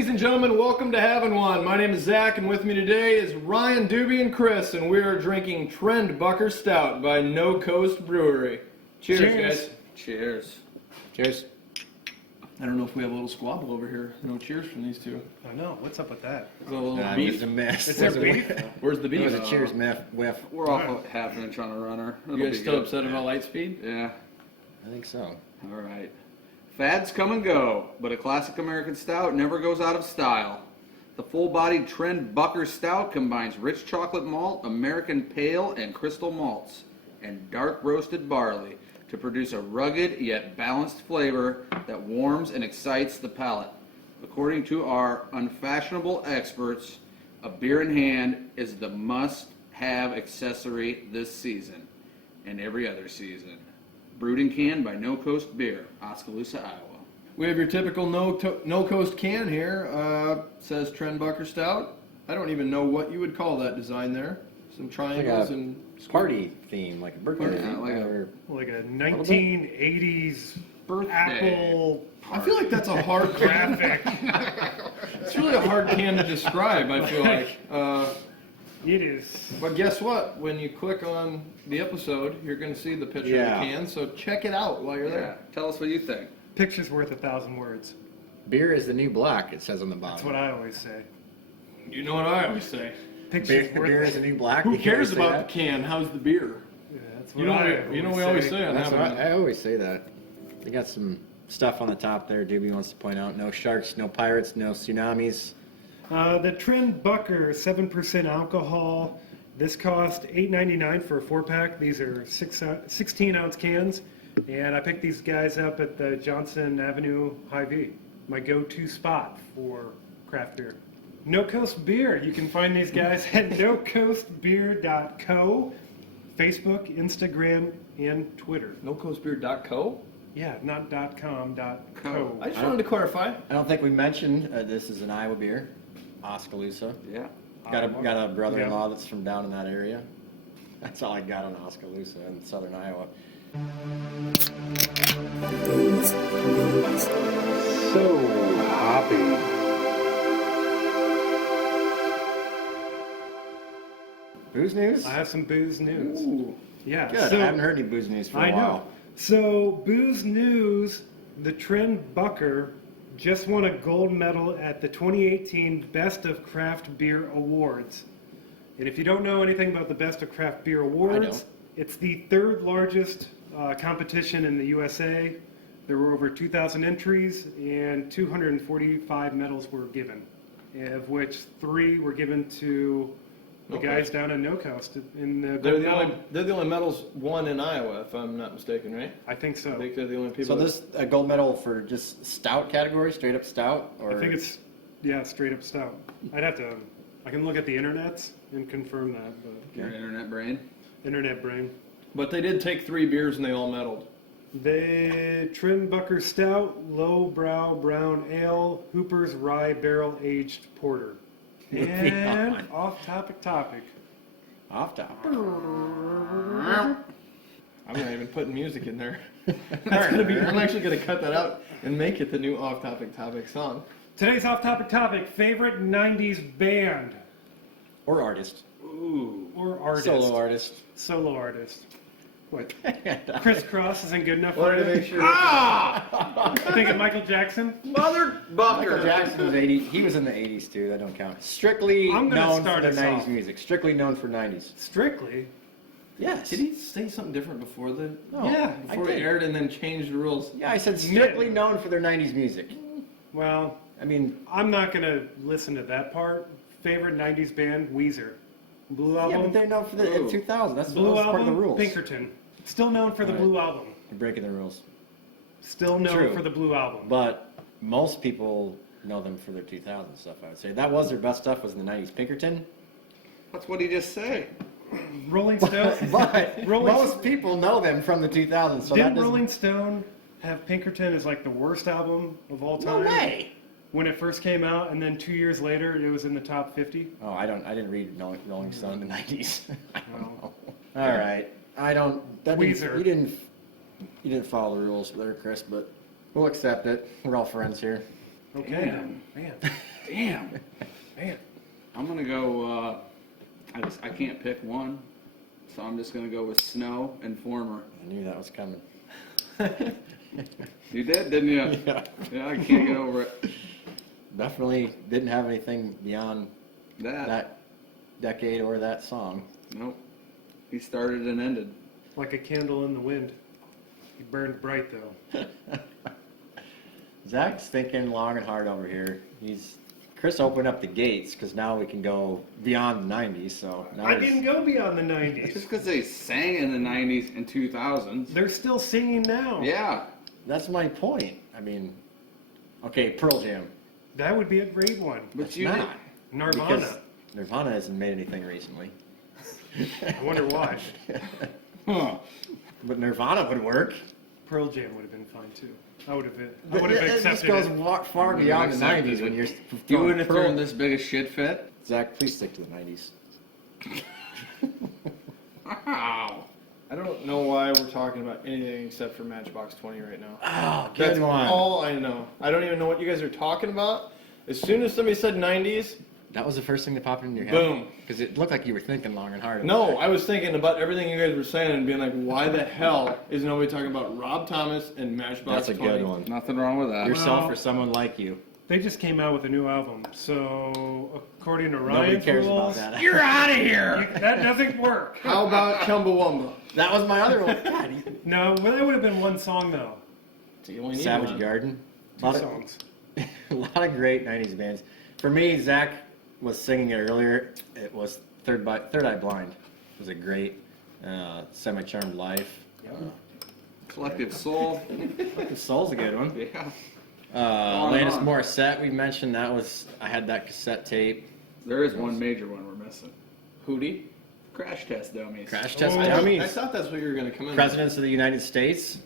Ladies and gentlemen, welcome to Having One. My name is Zach, and with me today is Ryan, Doobie, and Chris, and we are drinking Trend Bucker Stout by No Coast Brewery. Cheers, guys. Cheers. Cheers. I don't know if we have a little squabble over here. No cheers from these two. I know. What's up with that? Is it a little It beef? was a mess. Is there beef? Where's the beef? It was a cheers whiff. We're off a half inch on a runner. It'll You guys be still good. upset about light speed? Yeah. I think so. All right. Fads come and go, but a classic American stout never goes out of style. The full-bodied Trend Bucker Stout combines rich chocolate malt, American pale and crystal malts, and dark roasted barley to produce a rugged yet balanced flavor that warms and excites the palate. According to our unfashionable experts, a beer in hand is the must-have accessory this season and every other season. Brewed and canned by No Coast Beer, Oskaloosa, Iowa. We have your typical no coast can here. Says Trend Bucker Stout. I don't even know what you would call that design there. Some triangles and Party theme, like a birthday Yeah, theme. like a- or Like a 1980s Birthday. Apple I feel like that's a hard graphic. It's really a hard can to describe, I feel like. It is. But guess what? When you click on the episode, you're going to see the picture Yeah. of the can, so check it out while you're Yeah. there. Tell us what you think. Picture's worth 1,000 words. beer is the new black, it says on the bottom. That's what I always say. You know what I always say. Picture's Beer is the new black. Who You can't cares say about that? the can? How's the beer? Yeah, that's You what know, we always say on That's Having what One. I always say that. They got some stuff on the top there. Doobie wants to point out: no sharks, no pirates, no tsunamis. The Trend Bucker 7% alcohol. This cost $8.99 for a 4-pack. These are 16-ounce cans, and I picked these guys up at the Johnson Avenue Hy-Vee, my go-to spot for craft beer. No Coast Beer. You can find these guys at nocoastbeer.co, Facebook, Instagram, and Twitter. NoCoastBeer.co? Yeah, not .com, .co. I just wanted to clarify. I don't think we mentioned this is an Iowa beer, Oskaloosa. Yeah. Got a brother-in-law that's from down in that area. That's all I got on Oskaloosa in southern Iowa. So hoppy. Booze news? I have some booze news. Ooh. Yeah. Good. So, I haven't heard any booze news for a I while. know. So, booze news, the Trend Bucker just won a gold medal at the 2018 Best of Craft Beer Awards. And if you don't know anything about the Best of Craft Beer Awards, don't. it's the third largest competition in the USA. There were over 2,000 entries and 245 medals were given, of which 3 were given to the Okay. guys down in No Coast in the They're gold the only medal. they're the only medals won in Iowa, if I'm not mistaken, right? I think so. I think they're the only people. So this a gold medal for just stout category, straight up stout, or I think it's, yeah, straight up stout. I can look at the internets and confirm that, but Your internet brain. internet brain. But they did take 3 beers and they all medaled. The Trend Bucker Stout, Low Brow Brown Ale, Hooper's Rye Barrel Aged Porter. And on. off topic. off top. I'm not even putting music in there. I'm actually gonna cut that out and make it the new off-topic song. Today's off topic, favorite 90s band Or artist. Ooh. or artist. Solo artist. Solo artist. What? Crisscross isn't good enough for Wanted to you? make sure. I think of Michael Jackson. Mother Michael Bucker. Jackson was 80. He was in the 80s too. That don't count. Strictly I'm gonna known for start the us 90s off. music. Strictly known for 90s. Strictly. Yes. Did he say something different before the? No, Yeah, Before I it did. aired and then changed the rules. Yeah, I said strictly known for their 90s music. Well, I mean, I'm not gonna listen to that part. Favorite '90s band, Weezer. Blue yeah, Album. but they're known for the Ooh. 2000. That's Blue part Album. of the rules. Pinkerton. Still known for the All right. Blue Album. You're breaking the rules. Still known True. for the Blue Album. But most people know them for their 2000 stuff. I would say that was their best stuff. Was in the 90s. Pinkerton. That's what he just said. Rolling Stone. But Rolling- most people know them from the 2000s. So that Didn't doesn't. Rolling Stone have Pinkerton as like the worst album of all No time? way. When it first came out, and then 2 years later, it was in the top 50. Oh, I didn't read Rolling Stone in the 90s. I don't Well. know. All right. I don't. That Weezer. You didn't follow the rules there, Chris, but we'll accept it. We're all friends here. Okay. Damn. Man. Damn. Man. I'm gonna go. I can't pick one, so I'm just gonna go with Snow and Former. I knew that was coming. You did, didn't you? Yeah. Yeah, I can't get over it. Definitely didn't have anything beyond That. that decade or that song. Nope. He started and ended. Like a candle in the wind. He burned bright though. Zach's thinking long and hard over here. Chris opened up the gates because now we can go beyond the 90s. So now I didn't go beyond the 90s. Just because they sang in the 90s and 2000s. They're still singing now. Yeah. That's my point. I mean, okay, Pearl Jam. That would be a great one. But It's you not. did. Nirvana. Because Nirvana hasn't made anything recently. I wonder why. Huh. But Nirvana would work. Pearl Jam would have been fine too. I would have This accepted goes it. far Would've beyond the accepted 90s it. when you're You throwing wouldn't have Pearl. thrown this big a shit fit? Zach, please stick to the 90s. Wow. I don't know why we're talking about anything except for Matchbox 20 right now. Oh, good That's one. all I know. I don't even know what you guys are talking about. As soon as somebody said 90s, That was the first thing that popped into your head? boom. Because it looked like you were thinking long and hard. No, I was thinking about everything you guys were saying and being like, why the hell is nobody talking about Rob Thomas and Matchbox That's a 20? good one. Nothing wrong with that. Yourself Well- or someone like you. They just came out with a new album, so according to Nobody Ryan's cares rules, about that. You're out of here. that doesn't work. How about Chumbawamba? That was my other one. God, No, well, that would have been one song though. So you only need Savage one. Garden. Two Lot of- songs. A lot of great 90s bands. For me, Zach was singing it earlier. It was Third Eye Blind. It was a great Semi-Charmed Life. Collective Soul. Soul's a good one. Yeah. Alanis and on. Morissette, we mentioned that was, I had that cassette tape. There is one major one we're missing. Hootie? Crash Test Dummies. Crash Test Oh, I Dummies. thought that's what you were going to come in with. Presidents of the United States.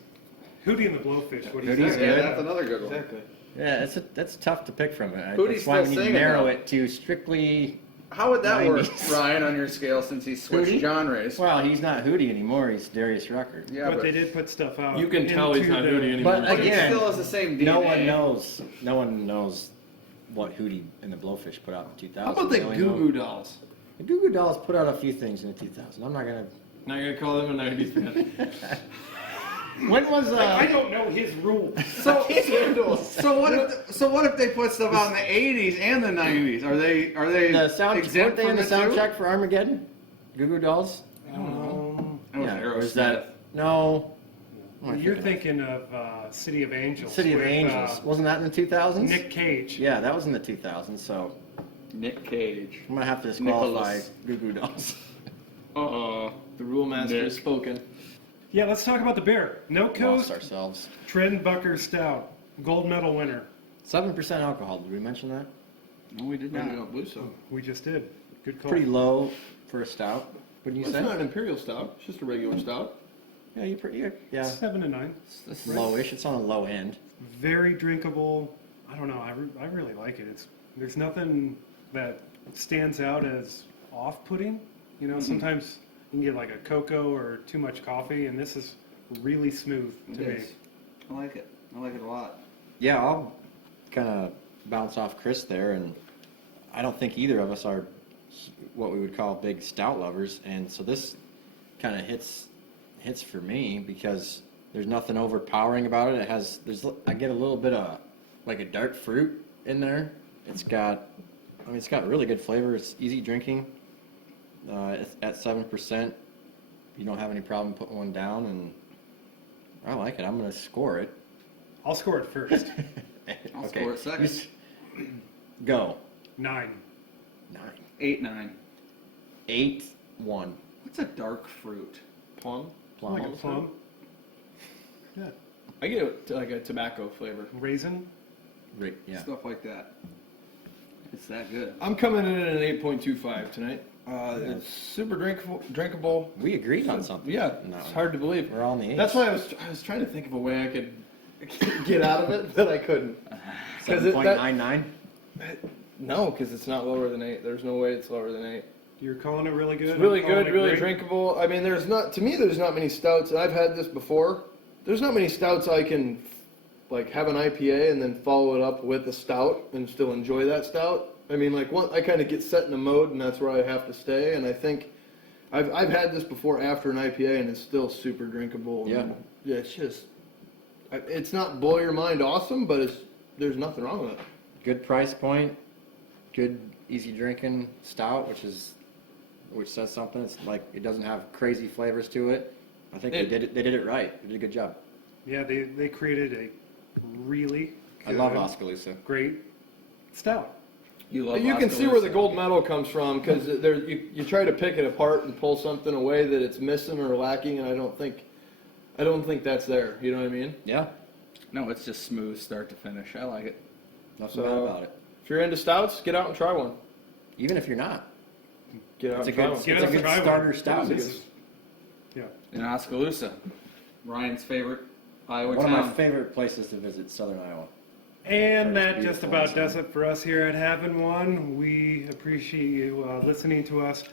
Hootie and the Blowfish. What do you Hootie's think? Yeah, good. that's another good one. Exactly. Yeah, that's tough to pick from it. Hootie's That's why we still need to singing, narrow though. it to strictly. How would that work, 90s. Ryan, on your scale since he switched Hootie? genres? Well, he's not Hootie anymore. He's Darius Rucker. Yeah, But they did put stuff out. You can tell he's into not the- Hootie anymore. But But again, it still has the same DNA. No one knows. No one knows what Hootie and the Blowfish put out in 2000. How about the They only Goo know- Goo Dolls? The Goo Goo Dolls put out a few things in the 2000s. I'm not gonna. Not going to call them a 90s band. When was I don't know his rules. So what if they put stuff out in the 80s and the 90s? Are they the sound? exempt Weren't they in from the it too? soundtrack for Armageddon? Goo Goo Dolls. That was Or is Aerosmith. that no? You're thinking of City of Angels. City of with, Angels. Wasn't that in the 2000s? Nick Cage. Yeah, that was in the 2000s. So Nick Cage? I'm gonna have to disqualify Nicholas. Goo Goo Dolls. The rule master Nick. has spoken. Yeah, let's talk about the beer. No Lost Coast ourselves. Trend Bucker Stout, gold medal winner. 7% alcohol. Did we mention that? No, we did Maybe not. not blue so. We just did. Good call. Pretty low for a stout. What do you It's say? not an imperial stout. It's just a regular stout. Yeah, you pretty. Yeah, 7 to 9. it's lowish. It's on the low end. Very drinkable. I don't know. I really like it. There's nothing that stands out as off-putting. You know, sometimes you can get like a cocoa or too much coffee, and this is really smooth to It me. is. I like it. I like it a lot. Yeah, I'll kind of bounce off Chris there, and I don't think either of us are what we would call big stout lovers, and so this kind of hits for me because there's nothing overpowering about it. I get a little bit of like a dark fruit in there. It's got really good flavor. It's easy drinking. At 7%, you don't have any problem putting one down, and I like it. I'm going to score it. I'll score it first. I'll score it second. Go. 9. 9. 8-9. 8-1. What's a dark fruit? Plum. Plum. Like a plum. Yeah. I get it like a tobacco flavor. Raisin. Right, yeah. Stuff like that. It's that good. I'm coming in at an 8.25 tonight. It's super drinkable. We agreed on something. Yeah, No. it's hard to believe. We're all in the 8s. That's why I was trying to think of a way I could get out of it, but I couldn't. 7.99. No, because it's not lower than 8. There's no way it's lower than 8. You're calling it really good. It's really I'm calling good, it really great. drinkable. I mean, there's not many stouts. And I've had this before. There's not many stouts I can like have an IPA and then follow it up with a stout and still enjoy that stout. I mean, like I kind of get set in a mode and that's where I have to stay. And I think I've had this before after an IPA and it's still super drinkable. Yeah. And yeah, it's not blow your mind awesome, but there's nothing wrong with it. Good price point, good easy drinking stout, which says something. It's like it doesn't have crazy flavors to it. I think they did it right. They did a good job. Yeah, they created a really I love Oskaloosa. great stout. You love You can see where the Oskaloosa. gold medal comes from because you try to pick it apart and pull something away that it's missing or lacking, and I don't think that's there. You know what I mean? Yeah, No, it's just smooth start to finish. I like it. nothing So- bad about it. If you're into stouts, get out and try one. Even if you're not, Get out it's a and try good, one. it's Get a out and good try one. starter stout. It's a good- Yeah. In Oskaloosa, Ryan's favorite Iowa One of town. my favorite places to visit, Southern Iowa. And that Beautiful just about and does sunny. it for us here at Having One. We appreciate you listening to us.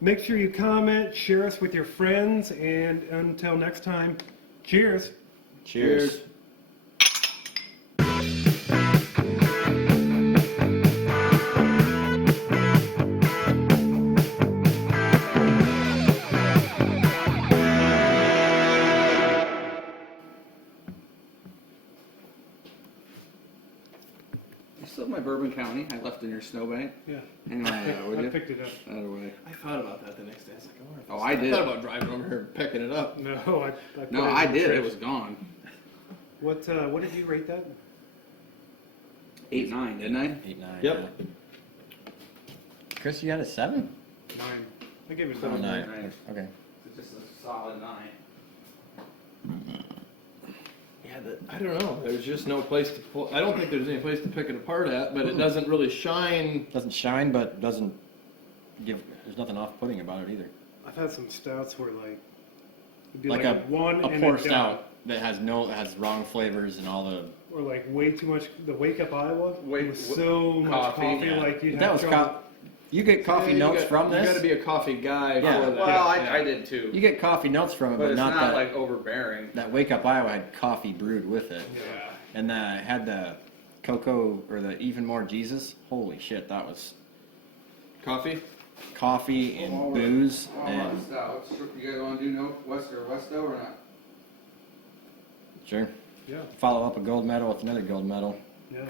Make sure you comment, share us with your friends, and until next time, cheers. Cheers. You still have my Bourbon County. I left in your snowbank. Yeah, Hang on to that, would I you? picked it up. That away. I thought about that the next day. I was like, I wonder if Oh, it's- I did. thought about driving over here and picking it up. No, I put No, it in I the did. fridge. It was gone. What did you rate that? 8-9, didn't I? 8-9. Yep. Yeah. Chris, you had a 7? 9. I gave it a Oh, 9. 9. Nine. Okay. It's just a solid 9. Yeah, I don't know. There's just no place to pull. I don't think there's any place to pick it apart at, but it doesn't really shine. Doesn't shine, but doesn't give. There's nothing off-putting about it either. I've had some stouts where it'd be Like like, a one a and pour a stout that has wrong flavors and all the. or like way too much. The Wake Up Iowa Wait, was so much coffee, coffee, yeah. like you That have was trouble. you get coffee Yeah, notes from You got this. to be a coffee guy Yeah. for that. Well, Yeah. I did too. You get coffee notes from it, but but it's not not that. like overbearing. That Wake Up Iowa had coffee brewed with it, Yeah. and had the cocoa or the even more Jesus. Holy shit, that was Coffee. coffee and booze and stouts. You guys want to do no Westo or not? sure. Yeah, Follow up a gold medal with another gold medal. yeah.